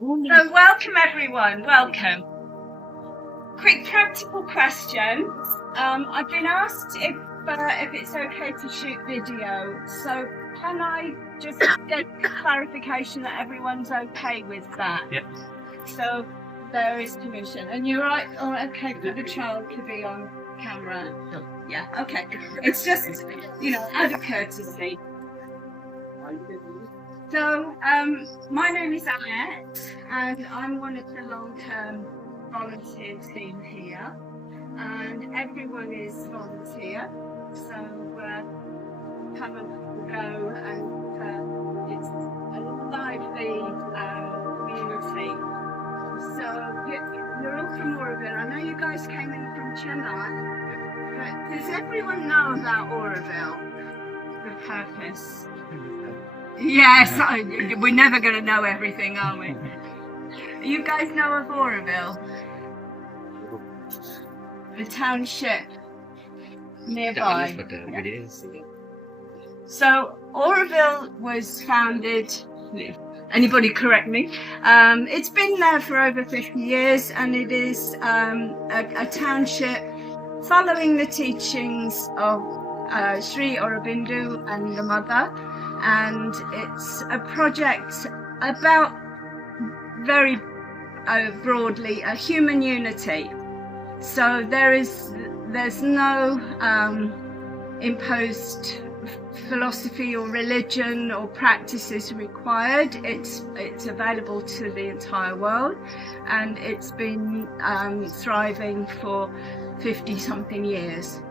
So welcome everyone, welcome. Quick practical question. I've been asked if it's okay to shoot video. So can I just get clarification that everyone's okay with that? Yep. So there is permission. And you're right, or okay for the child to be on camera? Yeah, okay. It's just, out of courtesy. So, my name is Annette, and I'm one of the long-term volunteer team here, and everyone is volunteer, so come and go, and it's a lively community. So, you're all from Auroville. I know you guys came in from Chennai, but does everyone know about Auroville, the purpose? Yes, we're never going to know everything, are we? You guys know of Auroville? The township nearby. So Auroville was founded, anybody correct me, it's been there for over 50 years, and it is a township following the teachings of Sri Aurobindo and the Mother. And it's a project about, very broadly, a human unity. So there's no imposed philosophy or religion or practices required. It's available to the entire world, and it's been thriving for 50-something years.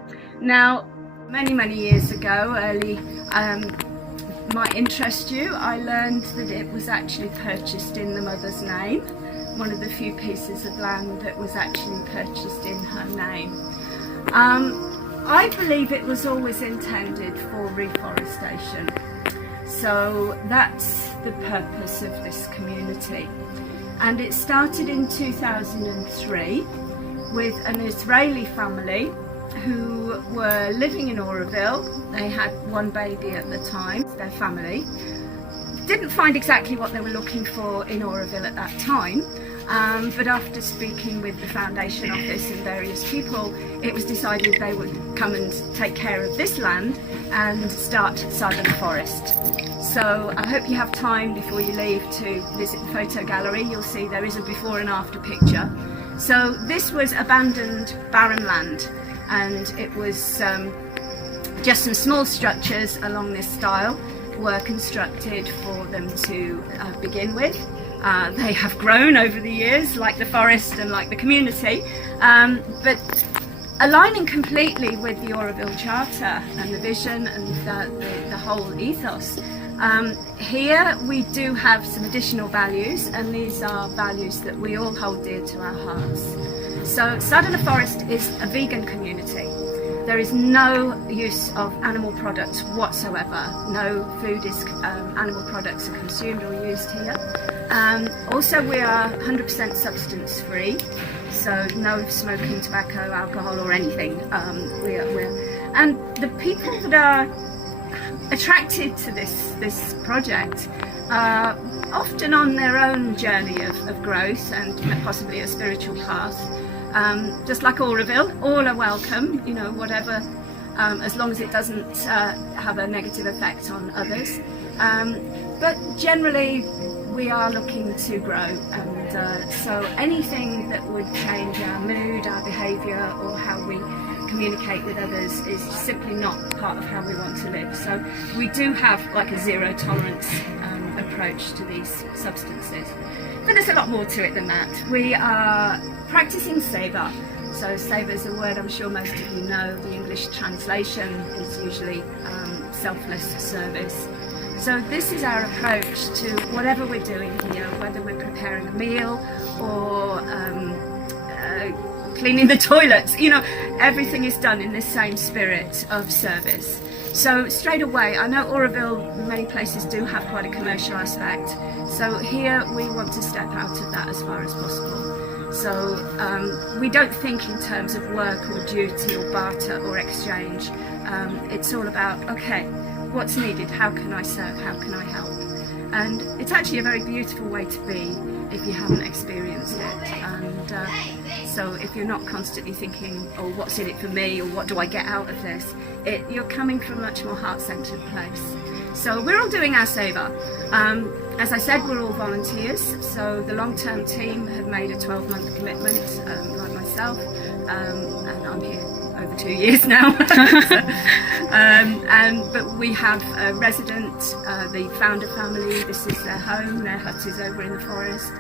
Now, many years ago, early might interest you, I learned that it was actually purchased in the mother's name, one of the few pieces of land that was actually purchased in her name. I believe it was always intended for reforestation, so that's the purpose of this community. And it started in 2003 with an Israeli family who were living in Auroville. They had one baby at the time. Their family didn't find exactly what they were looking for in Auroville at that time, but after speaking with the foundation office and various people, it was decided they would come and take care of this land and start Sadhana Forest. So I hope you have time before you leave to visit the photo gallery. You'll see there is a before and after picture. So this was abandoned barren land, and it was just some small structures along this style were constructed for them to begin with. They have grown over the years, like the forest and like the community, but aligning completely with the Auroville Charter and the vision and the whole ethos. Here we do have some additional values, and these are values that we all hold dear to our hearts. So Sadhana Forest is a vegan community. There is no use of animal products whatsoever. No food is animal products are consumed or used here. Also, we are 100% substance free, so no smoking, tobacco, alcohol, or anything. And the people that are attracted to this project are often on their own journey of growth and possibly a spiritual path. Just like Auroville, all are welcome, whatever, as long as it doesn't have a negative effect on others. But generally, we are looking to grow, and so anything that would change our mood, our behaviour, or how we communicate with others is simply not part of how we want to live. So we do have like a zero tolerance approach to these substances. But there's a lot more to it than that. We are practicing seva. So seva is a word I'm sure most of you know. The English translation is usually selfless service. So this is our approach to whatever we're doing here, whether we're preparing a meal or cleaning the toilets. Everything is done in this same spirit of service. So straight away, I know Auroville, many places do have quite a commercial aspect. So here we want to step out of that as far as possible. So we don't think in terms of work or duty or barter or exchange. It's all about, okay, what's needed? How can I serve? How can I help? and it's actually a very beautiful way to be if you haven't experienced it. And so if you're not constantly thinking, oh, what's in it for me, or what do I get out of this, you're coming from a much more heart-centered place. So we're all doing our saver. As I said, we're all volunteers, so the long-term team have made a 12-month commitment, like myself, and I'm here over 2 years now. But we have a resident, the founder family. This is their home, their hut is over in the forest.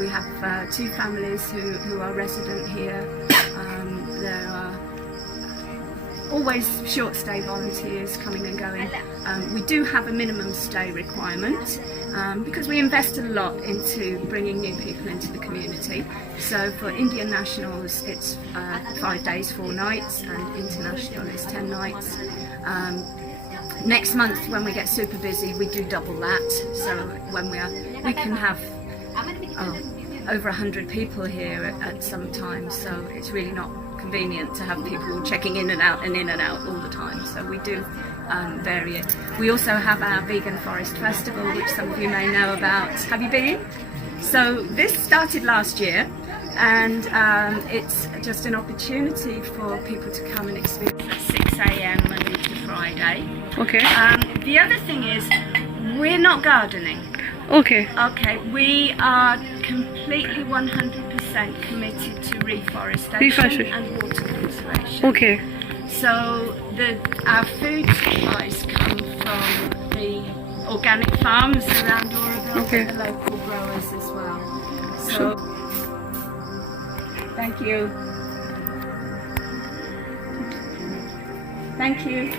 We have 2 families who are resident here. There are always short stay volunteers coming and going. We do have a minimum stay requirement because we invest a lot into bringing new people into the community. So for Indian nationals it's 5 days 4 nights, and international it's 10 nights. Next month when we get super busy we do double that, so when we can have over 100 people here at some time, so it's really not convenient to have people checking in and out all the time, so we do vary it. We also have our Vegan Forest Festival, which some of you may know about. Have you been? So this started last year, and it's just an opportunity for people to come and experience at 6 a.m. Monday to Friday. Okay. The other thing is, we're not gardening. Okay. Okay, we are completely 100% committed to reforestation and water conservation. Okay. So our food supplies come from the organic farms around Auroville, okay, and the local growers as well. So, thank you. Thank you.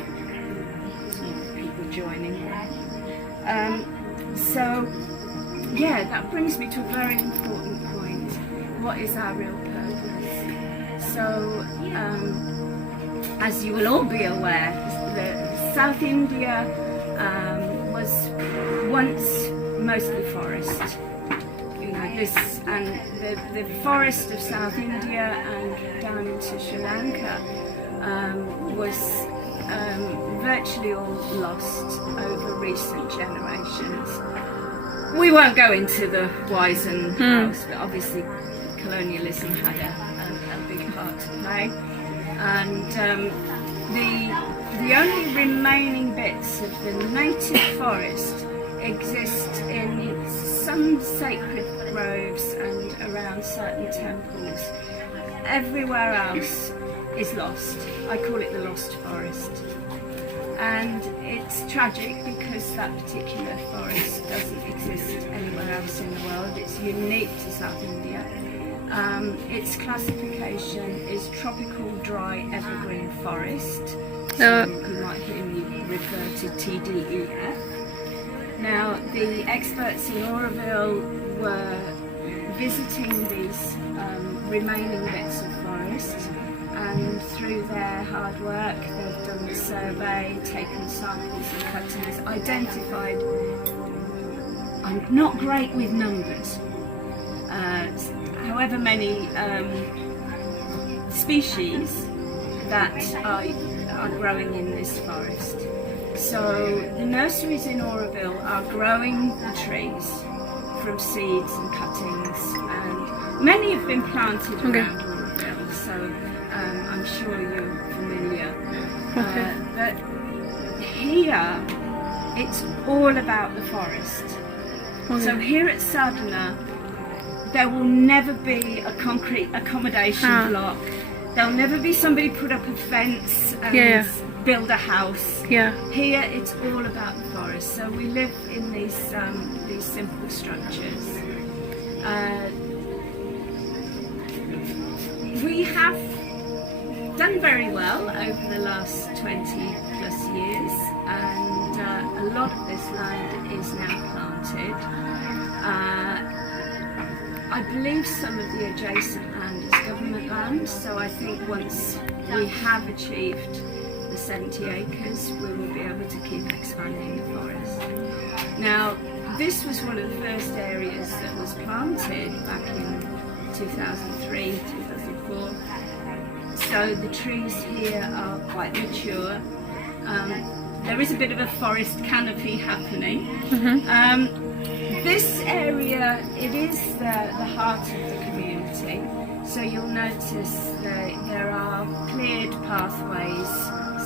People joining. So, yeah, that brings me to a very important point. What is our real purpose? So, as you will all be aware, South India was once mostly forest. You know, the forest of South India and down into Sri Lanka was virtually all lost over recent generations. We won't go into the whys and hows, but obviously colonialism had a big part to play. And the only remaining bits of the native forest exist in some sacred groves and around certain temples. Everywhere else is lost. I call it the lost forest. And it's tragic because that particular forest doesn't exist anywhere else in the world. It's unique to South India. Its classification is Tropical Dry Evergreen Forest. So you might hear me refer to TDEF. Now, the experts in Auroville were visiting these remaining bits of forest, and through their hard work they've done the survey, taken samples and cuttings, identified, I'm not great with numbers, however many species that are growing in this forest. So the nurseries in Auroville are growing the trees from seeds and cuttings, and many have been planted around Auroville, so I'm sure you're familiar. But here, it's all about the forest. So here at Sadhana, there will never be a concrete accommodation block. There'll never be somebody put up a fence and build a house. Here it's all about the forest. So we live in these simple structures. We have done very well over the last 20 plus years, and a lot of this land is now planted. I believe some of the adjacent land is government land, so I think once we have achieved the 70 acres, we will be able to keep expanding the forest. Now, this was one of the first areas that was planted back in 2003, 2004. So the trees here are quite mature. there is a bit of a forest canopy happening. This area, it is the heart of the community, so you'll notice that there are cleared pathways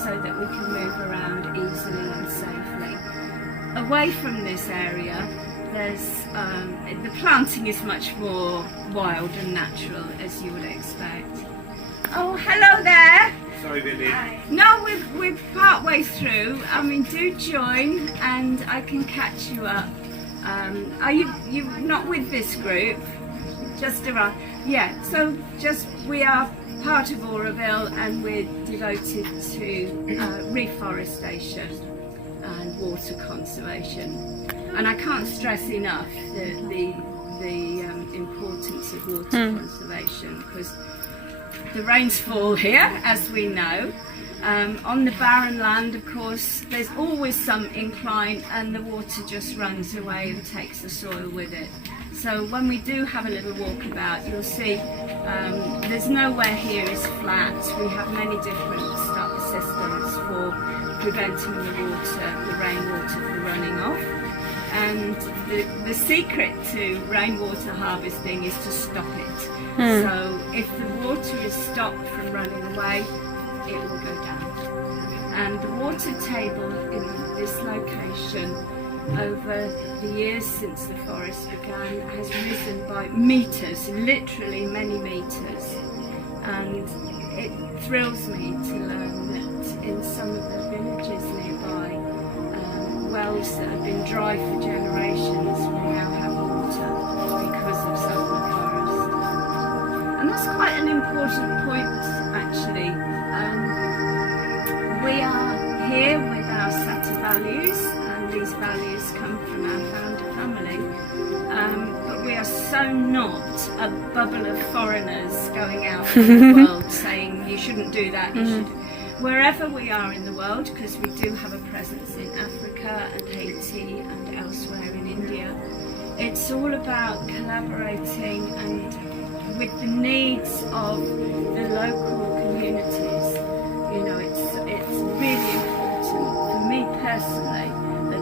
so that we can move around easily and safely. Away from this area, there's the planting is much more wild and natural, as you would expect. Oh, hello there. Sorry, Billy. No, we're part way through. I mean, do join, and I can catch you up. Are you not with this group? Just around. Yeah. So we are part of Auroville, and we're devoted to reforestation and water conservation. And I can't stress enough the importance of water conservation, because the rains fall here, as we know. On the barren land, of course, there's always some incline, and the water just runs away and takes the soil with it. So when we do have a little walkabout, you'll see there's nowhere here is flat. We have many different systems for preventing the rainwater from running off. And the secret to rainwater harvesting is to stop it. So if the water is stopped from running away, it will go down. And the water table in this location over the years since the forest began has risen by meters, literally many meters. And it thrills me to learn that in some of the villages nearby, wells that have been dry for generations will now have water because of Sadhana Forest. And that's quite an important point, actually. We are here with our Sata values, and these values come from our founder family. But we are so not a bubble of foreigners going out in the world saying you shouldn't do that, you should. Wherever we are in the world, because we do have a presence in Africa and Haiti and elsewhere in India, it's all about collaborating and with the needs of the local communities. You know, it's really important for me personally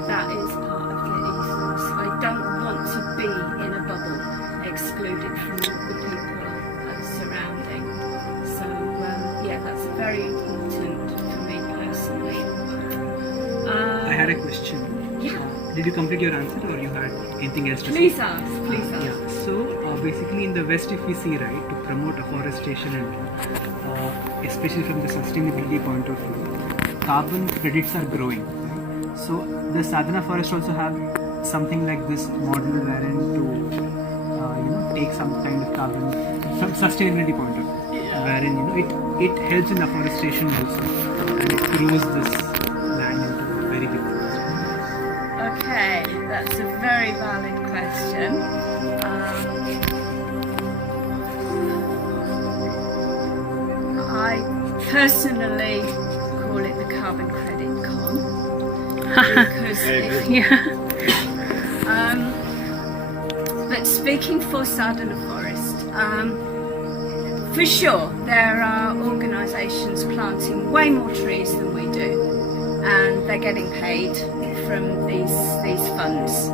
that is part of the ethos. I don't want to be in a bubble, excluded from the people surrounding. So yeah, that's very important for me personally. I had a question. Yeah. Did you complete your answer, or you had anything else to Please say? ask, please ask. Yeah. So basically in the West, if we see, right, to promote afforestation and especially from the sustainability point of view, carbon credits are growing. Right? So the Sadhana Forest also have something like this model wherein to take some kind of carbon from sustainability point of view, wherein it helps in afforestation also, and it grows this land into a very big forest. Okay, that's a very valid question. I personally call it the carbon credit con, because but speaking for Sadhana Forest, for sure there are organisations planting way more trees than we do, and they're getting paid from these funds.